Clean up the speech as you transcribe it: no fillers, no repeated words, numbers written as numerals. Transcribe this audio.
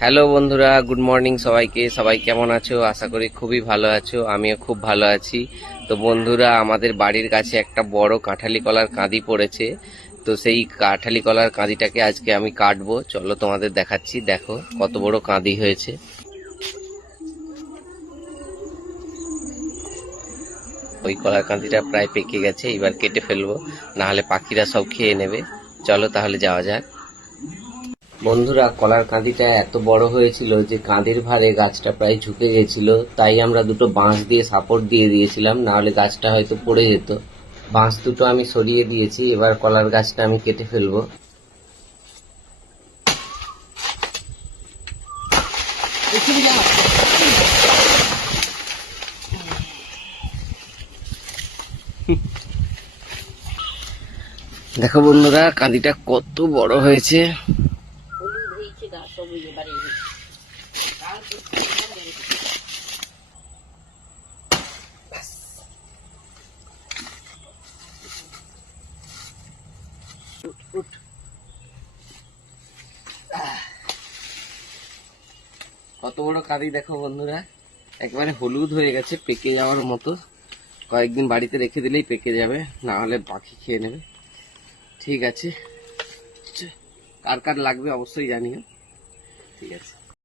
Hello বন্ধুরা, good morning সবাইকে। সবাই কেমন আছো? আশা করি খুবই ভালো আছো। আমিও খুব ভালো আছি। তো বন্ধুরা, আমাদের বাড়ির কাছে একটা বড় কাঁঠালি কলার কাঁদি পড়েছে। তো সেই কাঁঠালি কলার কাঁদিটাকে আজকে আমি কাটবো। চলো তোমাদের দেখাচ্ছি। দেখো কত বড় কাঁদি হয়েছে। ওই কলার কাঁদিটা প্রায় পেকে গেছে, এবার কেটে ফেলবো, না হলে পাখিরা সব খেয়ে নেবে। চলো তাহলে যাওয়া যাক। বন্ধুরা, কলার কাঁদিটা এত বড় হয়েছিল যে কাঁধের ভারে গাছটা প্রায় ঝুঁকে গেছিল। তাই আমরা দুটো বাঁশ দিয়ে সাপোর্ট দিয়ে দিয়েছিলাম, না হলে গাছটা হয়তো পড়ে যেত। বাঁশ দুটো আমি সরিয়ে দিয়েছি, এবার কলার গাছটা আমি কেটে ফেলবো। দেখো বন্ধুরা, কাঁদিটা কত বড় হয়েছে। কত বড় কাঁদি দেখো বন্ধুরা, একবারে হলুদ হয়ে গেছে, পেকে যাওয়ার মতো। কয়েকদিন বাড়িতে রেখে দিলেই পেকে যাবে, না হলে পাখি খেয়ে নেবে। ঠিক আছে, কার কার লাগবে অবশ্যই জানিও। ঠিক আছে।